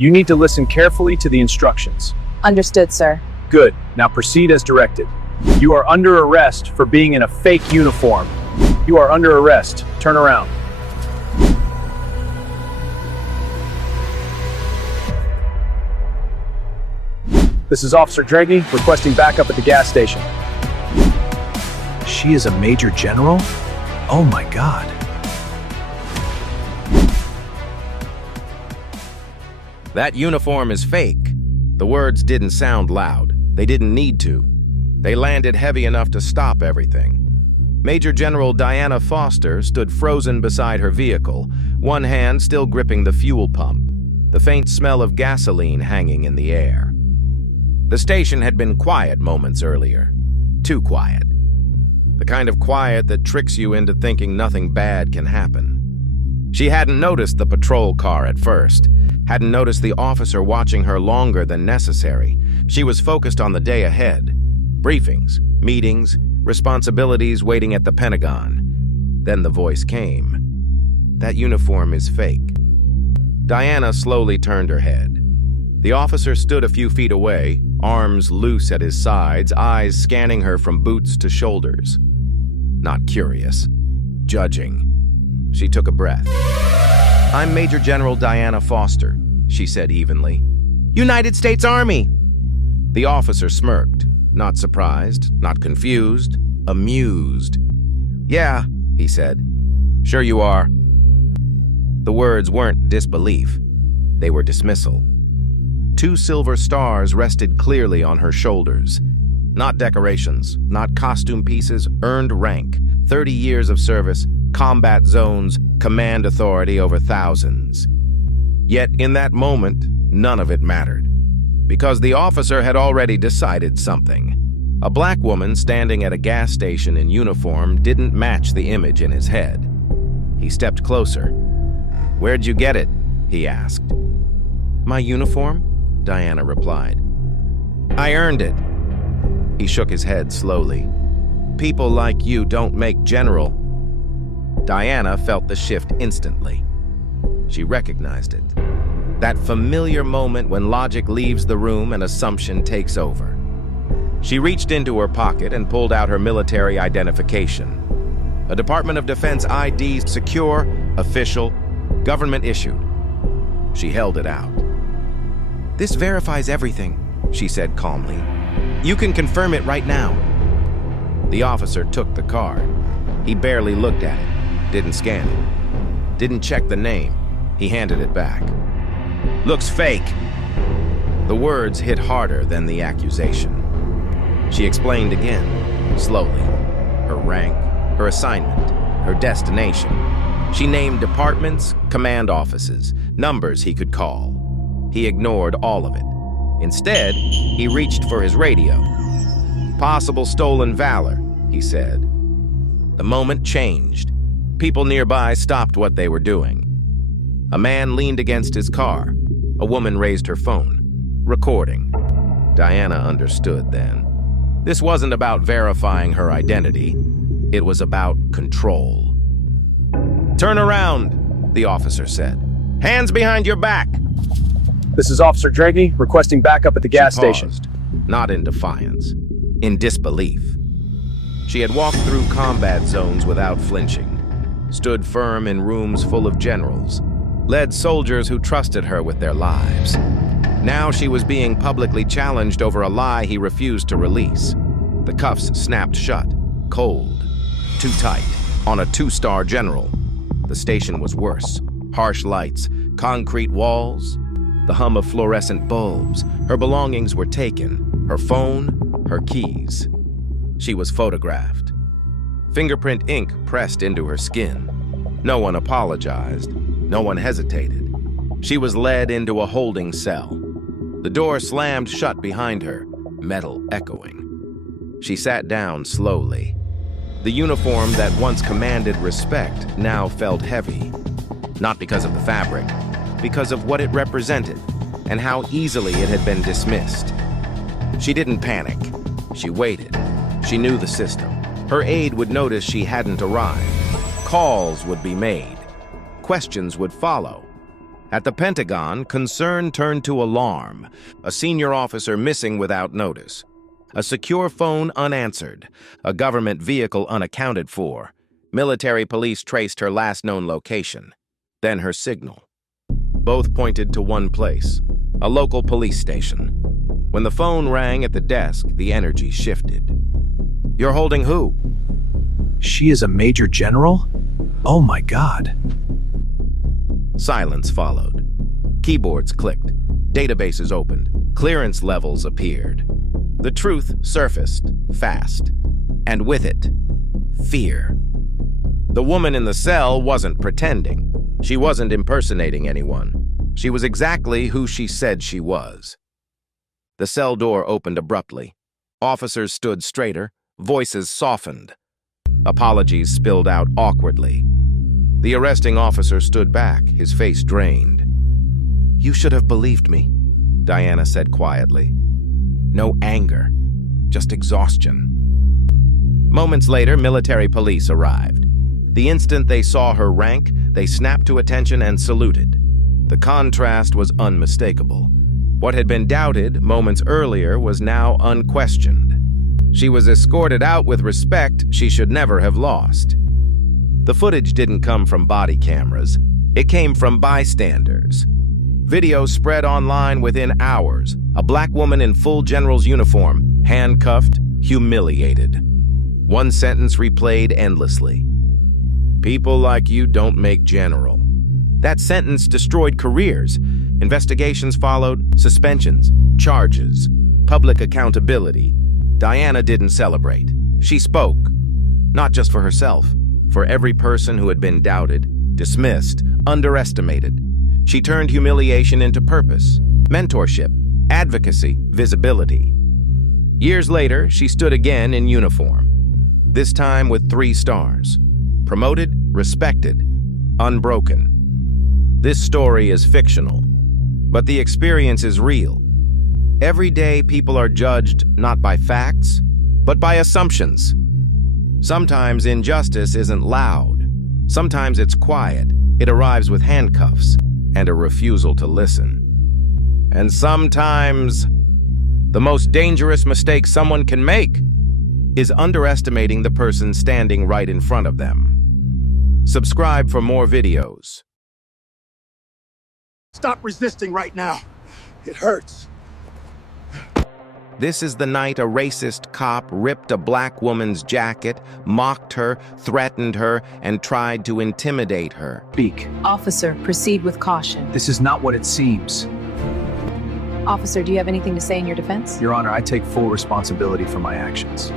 You need to listen carefully to the instructions. Understood, sir. Good. Now proceed as directed. You are under arrest for being in a fake uniform. You are under arrest. Turn around. This is Officer Dragney requesting backup at the gas station. She is a major general? Oh my God. That uniform is fake. The words didn't sound loud. They didn't need to. They landed heavy enough to stop everything. Major General Diana Foster stood frozen beside her vehicle, one hand still gripping the fuel pump, the faint smell of gasoline hanging in the air. The station had been quiet moments earlier. Too quiet. The kind of quiet that tricks you into thinking nothing bad can happen. She hadn't noticed the patrol car at first, hadn't noticed the officer watching her longer than necessary. She was focused on the day ahead. Briefings, meetings, responsibilities waiting at the Pentagon. Then the voice came. That uniform is fake. Diana slowly turned her head. The officer stood a few feet away, arms loose at his sides, eyes scanning her from boots to shoulders. Not curious, judging. She took a breath. "I'm Major General Diana Foster," she said evenly. "United States Army." The officer smirked, not surprised, not confused, amused. "Yeah," he said. "Sure you are." The words weren't disbelief. They were dismissal. 2 silver stars rested clearly on her shoulders. Not decorations, not costume pieces, earned rank, 30 years of service, combat zones, command authority over thousands. Yet in that moment, none of it mattered. Because the officer had already decided something. A black woman standing at a gas station in uniform didn't match the image in his head. He stepped closer. "Where'd you get it?" he asked. "My uniform?" Diana replied. "I earned it." He shook his head slowly. "People like you don't make general." Diana felt the shift instantly. She recognized it. That familiar moment when logic leaves the room and assumption takes over. She reached into her pocket and pulled out her military identification. A Department of Defense ID, secure, official, government issued. She held it out. "This verifies everything," she said calmly. "You can confirm it right now." The officer took the card. He barely looked at it, didn't scan it, didn't check the name. He handed it back. "Looks fake." The words hit harder than the accusation. She explained again, slowly. Her rank, her assignment, her destination. She named departments, command offices, numbers he could call. He ignored all of it. Instead, he reached for his radio. "Possible stolen valor," he said. The moment changed. People nearby stopped what they were doing. A man leaned against his car. A woman raised her phone, recording. Diana understood then. This wasn't about verifying her identity. It was about control. "Turn around," the officer said. "Hands behind your back." This is Officer Dragney requesting backup at the gas station. Not in defiance, in disbelief. She had walked through combat zones without flinching, stood firm in rooms full of generals, led soldiers who trusted her with their lives. Now she was being publicly challenged over a lie he refused to release. The cuffs snapped shut, cold, too tight, on a 2-star general. The station was worse. Harsh lights, concrete walls, the hum of fluorescent bulbs. Her belongings were taken, her phone, her keys. She was photographed. Fingerprint ink pressed into her skin. No one apologized. No one hesitated. She was led into a holding cell. The door slammed shut behind her, metal echoing. She sat down slowly. The uniform that once commanded respect now felt heavy. Not because of the fabric, because of what it represented and how easily it had been dismissed. She didn't panic. She waited. She knew the system. Her aide would notice she hadn't arrived. Calls would be made. Questions would follow. At the Pentagon, concern turned to alarm. A senior officer missing without notice. A secure phone unanswered. A government vehicle unaccounted for. Military police traced her last known location. Then her signal. Both pointed to one place, a local police station. When the phone rang at the desk, the energy shifted. "You're holding who?" She is a major general? Oh my God. Silence followed. Keyboards clicked. Databases opened. Clearance levels appeared. The truth surfaced, fast. And with it, fear. The woman in the cell wasn't pretending. She wasn't impersonating anyone. She was exactly who she said she was. The cell door opened abruptly. Officers stood straighter, voices softened. Apologies spilled out awkwardly. The arresting officer stood back, his face drained. "You should have believed me," Diana said quietly. No anger, just exhaustion. Moments later, military police arrived. The instant they saw her rank, they snapped to attention and saluted. The contrast was unmistakable. What had been doubted moments earlier was now unquestioned. She was escorted out with respect she should never have lost. The footage didn't come from body cameras. It came from bystanders. Video spread online within hours. A black woman in full general's uniform, handcuffed, humiliated. One sentence replayed endlessly. "People like you don't make general." That sentence destroyed careers. Investigations followed, suspensions, charges, public accountability. Diana didn't celebrate. She spoke, not just for herself, for every person who had been doubted, dismissed, underestimated. She turned humiliation into purpose, mentorship, advocacy, visibility. Years later, she stood again in uniform, this time with 3 stars. Promoted, respected, unbroken. This story is fictional, but the experience is real. Every day, people are judged not by facts, but by assumptions. Sometimes injustice isn't loud. Sometimes it's quiet. It arrives with handcuffs and a refusal to listen. And sometimes, the most dangerous mistake someone can make is underestimating the person standing right in front of them. Subscribe for more videos. Stop resisting right now. It hurts. This is the night a racist cop ripped a black woman's jacket, mocked her, threatened her, and tried to intimidate her. Speak. Officer, proceed with caution. This is not what it seems. Officer, do you have anything to say in your defense? Your Honor, I take full responsibility for my actions.